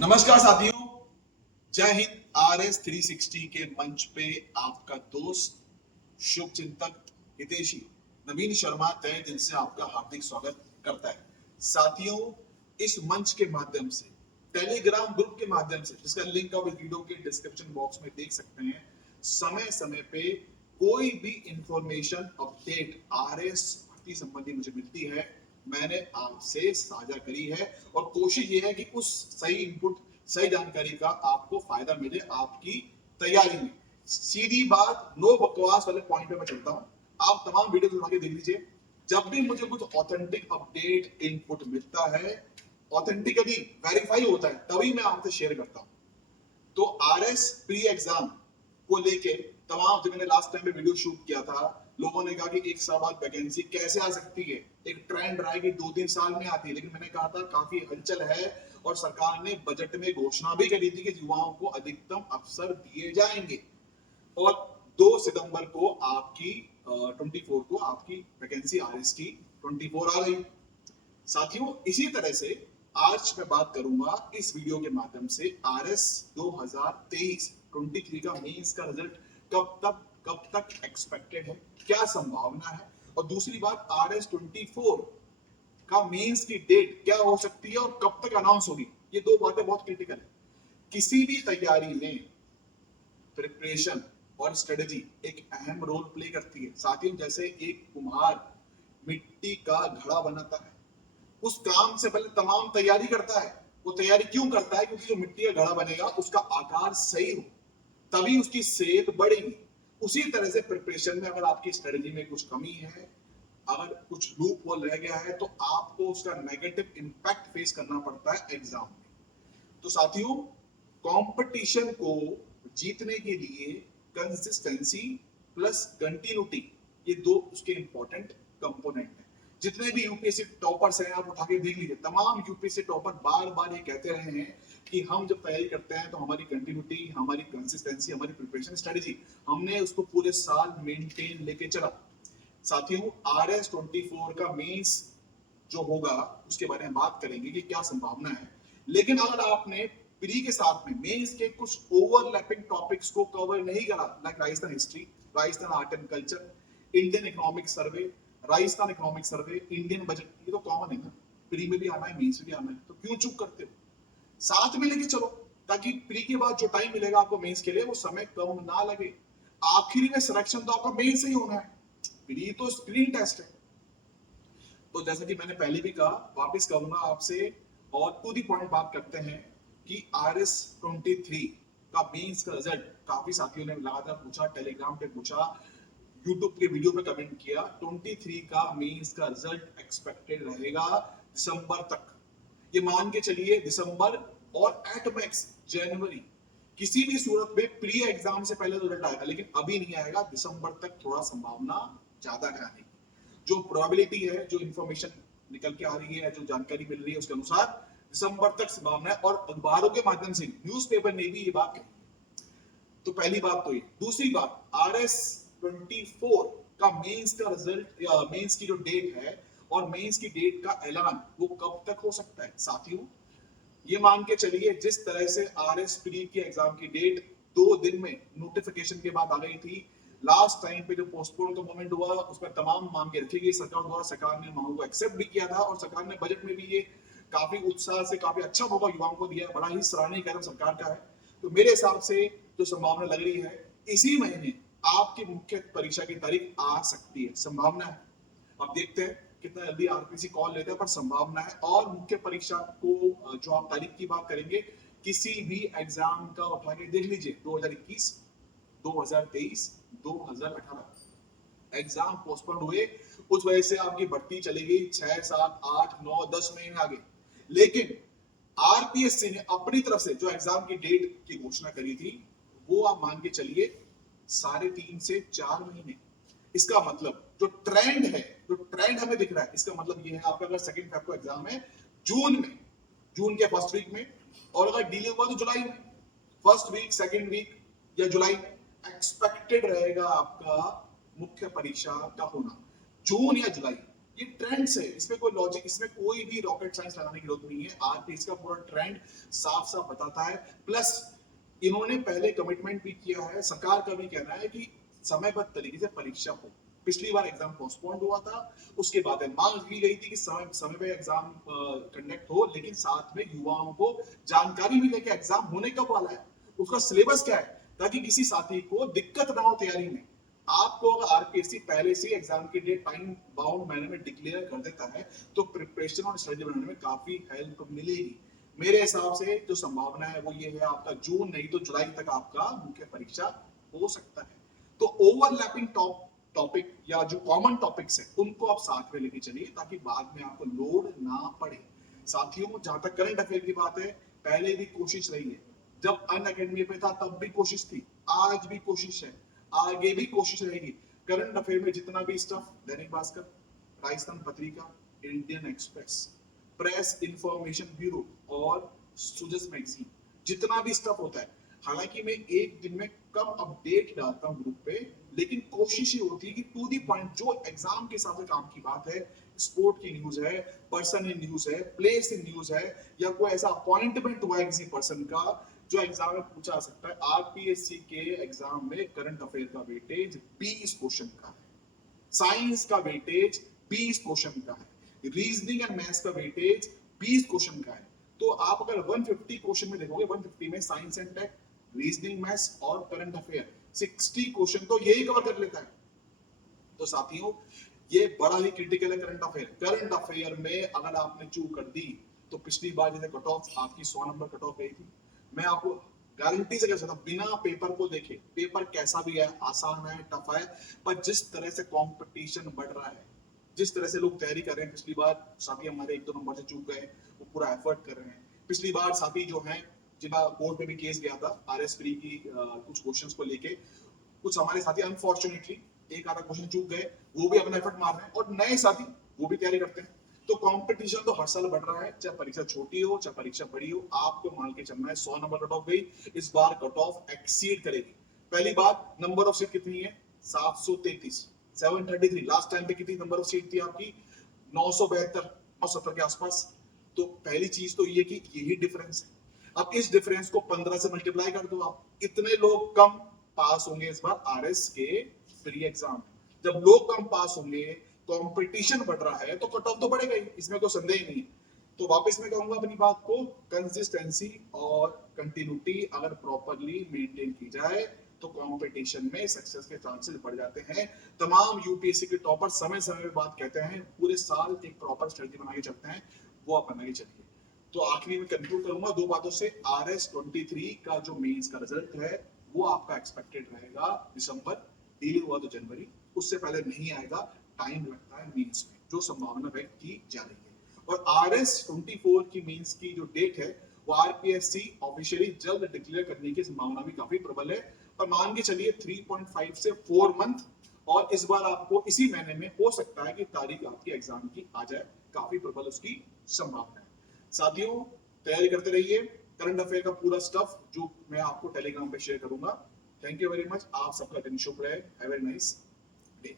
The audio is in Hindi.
नमस्कार साथियों, जय हिंद। RS 360 के मंच पे आपका दोस्त शुभ चिंतक हितेशी नवीन शर्मा तहे दिल से आपका हार्दिक स्वागत करता है। साथियों, इस मंच के माध्यम से, टेलीग्राम ग्रुप के माध्यम से, जिसका लिंक आप इस वीडियो के डिस्क्रिप्शन बॉक्स में देख सकते हैं, समय समय पे कोई भी इंफॉर्मेशन अपडेट RS भर्ती संबंधी मुझे मिलती है, मैंने आपसे साझा करी है और कोशिश ये है कि उस सही इनपुट, सही जानकारी का आपको फायदा मिले आपकी तैयारी में। सीधी बात, नो बकवास वाले पॉइंट पे मैं चलता हूं। आप तमाम वीडियो उठा के देख लीजिए। जब भी मुझे कुछ ऑथेंटिक अपडेट इनपुट मिलता है, ऑथेंटिकली वेरीफाई होता है, तभी मैं आपसे शेयर करता हूं। तो RS प्री एग्जाम को लेके तमाम, जो मैंने लास्ट टाइम पे वीडियो शूट किया था, लोगों ने कहा कि एक साल बाद वैकेंसी कैसे आ सकती है, एक ट्रेंड रहा है कि 2-3 साल में आती है, लेकिन मैंने कहा था काफी हलचल है और सरकार ने बजट में घोषणा भी करी थी कि युवाओं को अधिकतम अवसर दिए जाएंगे और 2 सितंबर को आपकी 24 को आपकी वैकेंसी RS की 24 आ गई। साथियों, इसी तरह से आज मैं बात करूंगा इस वीडियो के माध्यम से RS 2023 का मेंस का रिजल्ट कब तक एक्सपेक्टेड है, क्या संभावना है, और दूसरी बात RS 24 का मेंस की डेट क्या हो सकती है और कब तक अनाउंस होगी। ये दो बातें बहुत क्रिटिकल है। किसी भी तैयारी में प्रिपरेशन और स्ट्रेटजी एक अहम रोल प्ले करती है। साथियों, जैसे एक कुम्हार मिट्टी का घड़ा बनाता है, उस काम से पहले तमाम तैयारी करता है। वो तैयारी क्यों करता है? क्योंकि जो मिट्टी का घड़ा बनेगा उसका आकार सही हो, तभी उसकी सेहत बढ़ेगी। उसी तरह से प्रिपरेशन में अगर आपकी स्ट्रेटजी में कुछ कमी है, अगर कुछ लूप होल रह गया है, तो आपको उसका नेगेटिव इंपैक्ट फेस करना पड़ता है एग्जाम में। तो साथियों, कंपटीशन को जीतने के लिए कंसिस्टेंसी प्लस कंटिन्यूटी, ये दो उसके इंपॉर्टेंट कंपोनेंट हैं। जितने भी यूपीएससी टॉपर्स हैं, आप उठा के देख लीजिए, तमाम यूपीएससी टॉपर बार बार ये कहते रहे हैं कि हम जब तैयारी करते हैं तो हमारी कंटिन्यूटी, हमारी कंसिस्टेंसी, हमारी प्रिपरेशन स्ट्रेटजी, हमने उसको पूरे साल मेंटेन लेके चला। साथियों, RS 24 का मेंस जो होगा उसके बारे में बात करेंगे कि क्या संभावना है। लेकिन अगर आपने प्री के साथ में मेंस के कुछ ओवरलैपिंग टॉपिक्स को कवर नहीं करा, like Rajasthan history, Rajasthan art and culture, Indian economic survey, Rajasthan economic survey, Indian budget, ये तो कॉमन है ना, प्री में भी आना है, मेंस में भी आना है, तो क्यों चुप करते हो? साथ में लेके चलो, ताकि प्री के बाद जो टाइम मिलेगा आपको मेंस के लिए, वो समय कम ना लगे। आखिरी में सिलेक्शन तो आपका मेंस से ही होना है, प्री तो स्क्रीन टेस्ट है। तो जैसा कि मैंने पहले भी कहा, वापस कहूंगा आपसे और टू दी पॉइंट बात करते हैं कि RS 23 का मेंस का रिजल्ट काफी साथियों ने लगातार पूछा, टेलीग्राम पे पूछा, यूट्यूब के वीडियो पे कमेंट किया। 23 का मेंस का रिजल्ट एक्सपेक्टेड रहेगा दिसंबर तक। ये मान के चलिए दिसंबर और एट मैक्स जनवरी, किसी भी सूरत में प्री एग्जाम से पहले रिजल्ट आएगा, लेकिन अभी नहीं आएगा। दिसंबर तक थोड़ा संभावना ज्यादा है आने की। जो प्रोबेबिलिटी है, जो इंफॉर्मेशन निकल के आ रही है, जो जानकारी मिल रही है, उसके अनुसार दिसंबर तक संभावना है और अखबारों के माध्यम से, न्यूज़पेपर ने भी ये बात कही। तो पहली बात तो ये। दूसरी बात, RS 24 का मेंस का रिजल्ट या मेंस की जो डेट है और मेंस की डेट का ऐलान वो कब तक हो सकता है। साथियों, ये मान के चलिए जिस तरह से RS प्री की एग्जाम की डेट 2 दिन में नोटिफिकेशन के बाद आ गई थी, लास्ट टाइम पे जो पोस्टपोन का मोमेंट हुआ उसमें तमाम मांगे रखी गई सरकार द्वारा, सरकार ने मांगों को एक्सेप्ट भी किया था और सरकार ने बजट में भी ये काफी उत्साह से, काफी अच्छा मौका युवाओं को दिया, बड़ा ही सराहनीय कदम सरकार का है। तो मेरे हिसाब से जो संभावना लग रही है, इसी महीने आपकी मुख्य परीक्षा की तारीख आ सकती है, संभावना है। अब देखते हैं कितना जल्दी आरपीसी कॉल लेते हैं, पर संभावना है। और मुख्य परीक्षा को जो आप तारीख की बात करेंगे, किसी भी एग्जाम का उठा के देख लीजिए, 2021, 2023, 2018 एग्जाम पोस्टपोन हुए, उस वजह से आपकी भर्ती चली गई 6, 7, 8, 9, 10 महीने आगे। लेकिन आरपीएससी ने अपनी तरफ से जो एग्जाम की डेट की घोषणा करी थी, वो आप मान के चलिए 3.5 से 4 महीने। इसका मतलब जो ट्रेंड है, जो ट्रेंड हमें दिख रहा है, इसका मतलब ये है आपका अगर सेकंड फेब को एग्जाम है जून में, जून के फर्स्ट वीक में, और अगर डिले हुआ तो जुलाई में, फर्स्ट वीक, सेकंड वीक या जुलाई में एक्सपेक्टेड रहेगा आपका मुख्य परीक्षा का होना, जून या जुलाई। ये ट्रेंड्स है, इसमें कोई लॉजिक, इसमें कोई भी रॉकेट साइंस लगाने की जरूरत नहीं है। आरपीएस का पूरा ट्रेंड साफ साफ बताता है। प्लस इन्होंने पहले कमिटमेंट भी किया है, सरकार का भी कहना है कि समयबद्ध तरीके से परीक्षा हो। पिछली बार एग्जाम पोस्टपोन्ड हुआ था, उसके बाद मांग की गई थी कि समय पे एग्जाम कंडक्ट हो, लेकिन साथ में युवाओं को जानकारी भी लेके एग्जाम होने कब वाला है, उसका सिलेबस क्या है, ताकि किसी साथी को दिक्कत ना हो तैयारी में। आपको अगर आरपीएससी पहले से एग्जाम की डेट टाइम बाउंड मैनर में डिक्लेयर कर देता है तो प्रिपरेशन और स्टडी बनाने में काफी हेल्प मिलेगी। मेरे हिसाब से जो संभावना है वो ये है, आपका जून नहीं तो जुलाई तक आपका मुख्य परीक्षा हो सकता है। तो ओवरलैपिंग टॉपिक या जो कॉमन टॉपिक्स है उनको आप साथ में लेके चलिए, ताकि बाद में आपको लोड ना पड़े। साथियों, जहां तक करंट अफेयर की बात है, पहले भी कोशिश रही है, जब अन अकेडमी पे था तब भी कोशिश थी, आज भी कोशिश है, आगे भी कोशिश रहेगी। करंट अफेयर में जितना भी stuff, Dainik Bhaskar, Rajasthan Patrika, Indian express, press information bureau और सुजस मैगजीन, जितना भी स्टफ होता है, हालांकि मैं एक दिन में कम अपडेट डालता हूं ग्रुप पे, लेकिन कोशिश ये होती है कि टू दी पॉइंट, जो एग्जाम के हिसाब से काम की बात है, स्पोर्ट की न्यूज है, पर्सन इन न्यूज है, प्लेस इन न्यूज है, या कोई ऐसा अपॉइंटमेंट हुआ है किसी पर्सन का जो एग्जाम में पूछा जा सकता है। आरपीएससी के एग्जाम में करंट अफेयर का वेटेज 20 क्वेश्चन का है, साइंस का वेटेज 20 क्वेश्चन का है, रीजनिंग एंड मैथ्स का वेटेज 20 क्वेश्चन का है। तो आप अगर 150 क्वेश्चन में देखोगे, 150 में science and tech, reasoning, maths और करंट अफेयर 60 क्वेश्चन तो यही कवर कर लेता है। तो साथियों, ये बड़ा ही क्रिटिकल है करंट अफेयर। करंट अफेयर में अगर आपने चूक कर दी तो पिछली बार जैसे कट ऑफ आपकी 100 नंबर कट ऑफ गई थी, मैं आपको गारंटी से कह सकता हूं, बिना पेपर को देखे, पेपर कैसा भी है, आसान है, टफ है, पर जिस तरह से कंपटीशन बढ़ रहा है, जिस तरह से लोग तैयारी कर रहे हैं, पिछली बार साथी हमारे 1-2 नंबर से चूक गए, वो पूरा एफर्ट कर रहे हैं। पिछली बार साथी जो है, जिनका कोर्ट में भी केस गया था आरएस प्री की कुछ क्वेश्चंस को लेके, कुछ हमारे साथी अनफॉर्चुनेटली एक आधा क्वेश्चन चूक गए, वो भी अपना एफर्ट मार रहे हैं, और नए साथी वो भी तैयारी करते हैं। तो कंपटीशन तो हर साल बढ़ रहा है, चाहे परीक्षा छोटी हो चाहे परीक्षा बड़ी हो, आपको मान के चलना है। 100 नंबर कट ऑफ गई, इस बार कट ऑफ एक्सीड करेगी। पहली बात, नंबर ऑफ सीट कितनी है? 733, 733। लास्ट टाइम पे कितनी नंबर ऑफ सीट थी आपकी? 972, 970 के आसपास। तो पहली चीज तो ये कि यही डिफरेंस है। अब इस डिफरेंस को 15 से मल्टीप्लाई कर दो आप, इतने लोग कम पास होंगे इस बार आरएस के प्री एग्जाम। जब लोग कम पास होंगे, कंपटीशन बढ़ रहा है, तो कट ऑफ तो बढ़ेगा ही, इसमें कोई संदेह नहीं है। तो वापस मैं कहूंगा अपनी बात को, कंसिस्टेंसी और कंटिन्यूटी अगर प्रॉपरली मेंटेन की जाए तो कंपटीशन में सक्सेस के चांसेस बढ़ जाते हैं। तमाम यूपीएससी के टॉपर समय समय पे बात कहते हैं, पूरे साल एक प्रॉपर स्ट्रेटजी बना के चलते हैं, वो आप बना के चलिए। तो आखिरी में कंक्लूड करूंगा 2 बातों से। RS23 का जो मेंस का रिजल्ट है वो आपका एक्सपेक्टेड रहेगा दिसंबर, डिले हुआ तो जनवरी, उससे पहले नहीं आएगा, टाइम लगता है मेंस में, जो संभावना व्यक्त की जा रही है। और RS24 की मेंस की जो डेट है वो आरपीएससी ऑफिशियली जल्द डिक्लेयर करने की संभावना भी काफी प्रबल है। और मान के चलिए 3.5 से 4 मंथ, और इस बार आपको इसी महीने में हो सकता है कि तारीख आपकी एग्जाम की आ जाए, काफी प्रबल उसकी संभावना है। साथियों, तैयारी करते रहिए, करंट अफेयर का पूरा स्टफ जो मैं आपको टेलीग्राम पे शेयर करूंगा। थैंक यू वेरी मच, आप सबका दिन शुभ रहे, हैव ए नाइस डे।